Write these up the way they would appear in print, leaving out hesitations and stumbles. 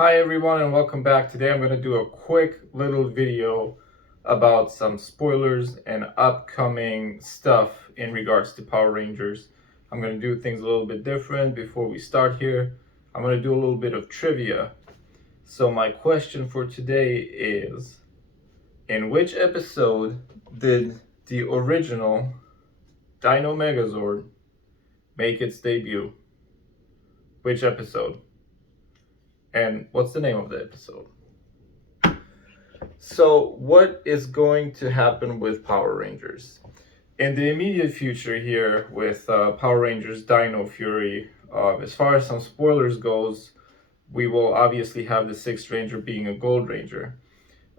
Hi everyone and welcome back. Today I'm going to do a quick little video about some spoilers and upcoming stuff in regards to Power Rangers. I'm going to do things a little bit different before we start here. I'm going to do a little bit of trivia. So my question for today is, in which episode did the original Dino Megazord make its debut? Which episode? And what's the name of the episode? So, what is going to happen with Power Rangers? In the immediate future here with Power Rangers Dino Fury, as far as some spoilers goes, we will obviously have the sixth Ranger being a Gold Ranger.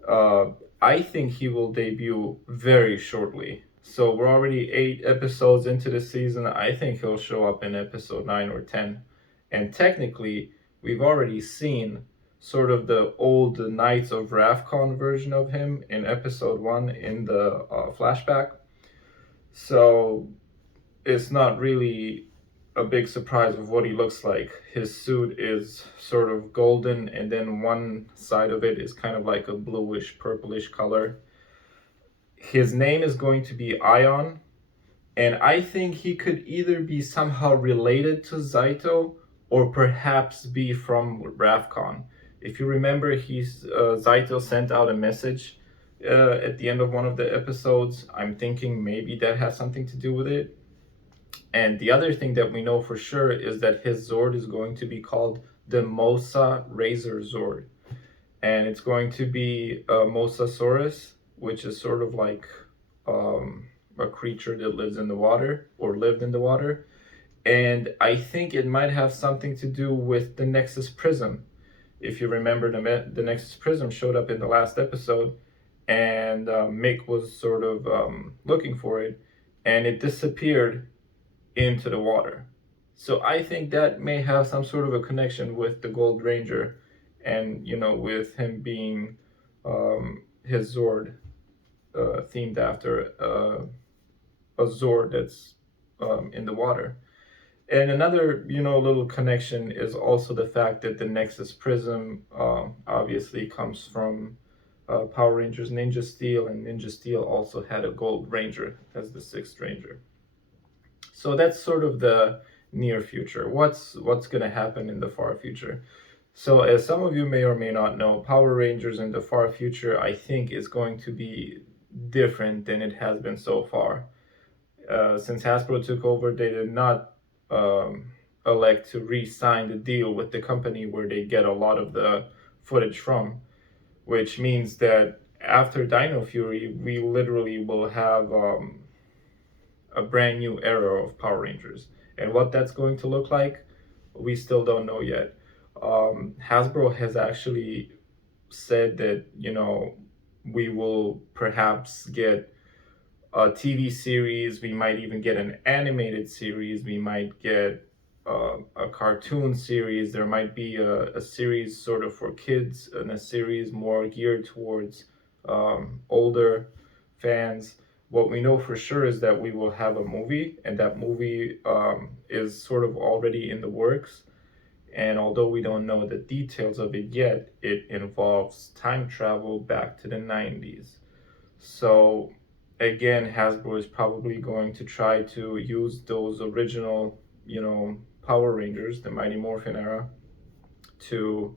I think he will debut very shortly. So we're already 8 episodes into the season. I think he'll show up in episode 9 or 10. And technically, we've already seen sort of the old Knights of Ravcon version of him in episode 1 in the flashback. So it's not really a big surprise of what he looks like. His suit is sort of golden, and then one side of it is kind of like a bluish purplish color. His name is going to be Ion, and I think he could either be somehow related to Zaito or perhaps be from Ravcon. If you remember, Zaito sent out a message at the end of one of the episodes. I'm thinking maybe that has something to do with it. And the other thing that we know for sure is that his Zord is going to be called the Mosa Razor Zord. And it's going to be a Mosasaurus, which is sort of like a creature that lives in the water or lived in the water. And I think it might have something to do with the Nexus Prism. If you remember, the Nexus Prism showed up in the last episode, and Mick was sort of looking for it, and it disappeared into the water. So I think that may have some sort of a connection with the Gold Ranger, and with him being his Zord themed after a Zord that's in the water. And another, little connection is also the fact that the Nexus Prism obviously comes from Power Rangers Ninja Steel, and Ninja Steel also had a Gold Ranger as the sixth Ranger. So that's sort of the near future. What's going to happen in the far future? So as some of you may or may not know, Power Rangers in the far future, I think, is going to be different than it has been so far. Since Hasbro took over, they did not elect to re-sign the deal with the company where they get a lot of the footage from, which means that after Dino Fury, we literally will have a brand new era of Power Rangers. And what that's going to look like, we still don't know yet. Hasbro has actually said that, we will perhaps get a TV series, we might even get an animated series, we might get a cartoon series, there might be a series sort of for kids, and a series more geared towards older fans. What we know for sure is that we will have a movie, and that movie is sort of already in the works. And although we don't know the details of it yet, it involves time travel back to the 90s. So again, Hasbro is probably going to try to use those original, Power Rangers, the Mighty Morphin era, to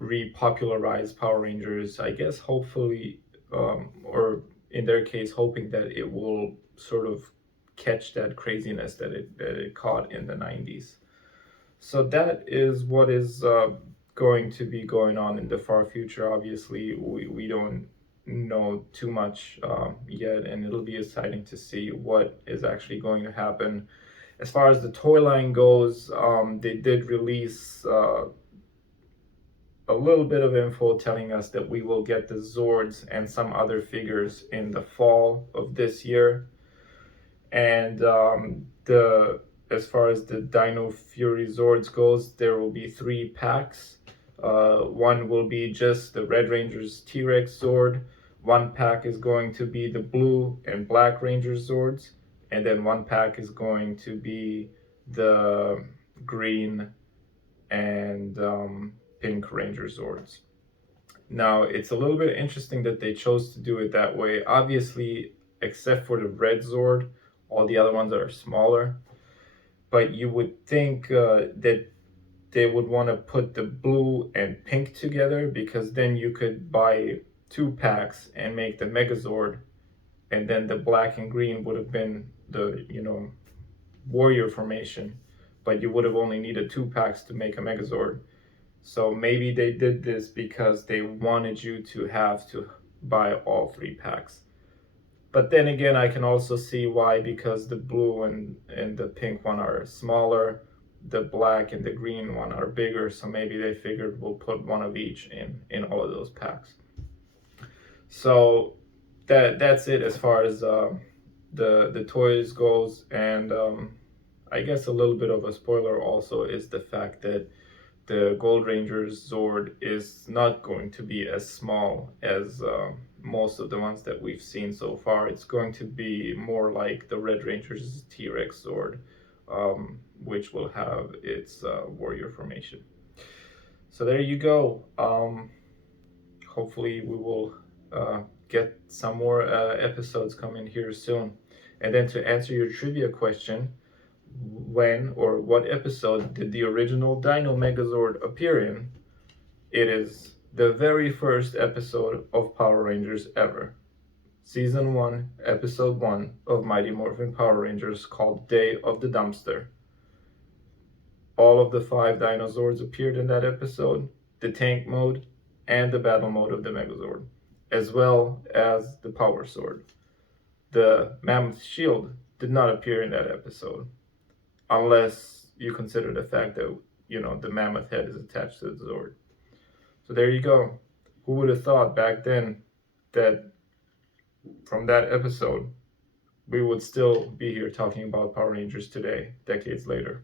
repopularize Power Rangers, I guess, hopefully, or in their case, hoping that it will sort of catch that craziness that it caught in the 90s. So that is what is going to be going on in the far future. Obviously, we don't know too much yet, and it'll be exciting to see what is actually going to happen. As far as the toy line goes, they did release a little bit of info telling us that we will get the Zords and some other figures in the fall of this year. And as far as the Dino Fury Zords goes, there will be 3 packs. One will be just the Red Ranger's T-Rex Zord. One pack is going to be the Blue and Black Ranger Zords. And then one pack is going to be the Green and pink Ranger Zords. Now, it's a little bit interesting that they chose to do it that way. Obviously, except for the red Zord, all the other ones are smaller. But you would think that they would want to put the blue and pink together, because then you could buy 2 packs and make the Megazord, and then the black and green would have been the, warrior formation, but you would have only needed 2 packs to make a Megazord. So maybe they did this because they wanted you to have to buy all 3 packs. But then again, I can also see why, because the blue and the pink one are smaller, the black and the green one are bigger, so maybe they figured we'll put one of each in all of those packs. So that's it as far as the toys goes. And I guess a little bit of a spoiler also is the fact that the Gold Ranger's Zord is not going to be as small as most of the ones that we've seen so far. It's going to be more like the Red Ranger's T-Rex Zord, which will have its warrior formation. So there you go. Hopefully we will get some more episodes coming here soon. And then to answer your trivia question, when or what episode did the original Dino Megazord appear in? It is the very first episode of Power Rangers ever. Season 1, Episode 1 of Mighty Morphin Power Rangers, called Day of the Dumpster. All of the 5 Dinozords appeared in that episode, the tank mode and the battle mode of the Megazord, as well as the Power Sword. The Mammoth Shield did not appear in that episode, unless you consider the fact that, the mammoth head is attached to the Zord. So there you go. Who would have thought back then that from that episode we would still be here talking about Power Rangers today, decades later?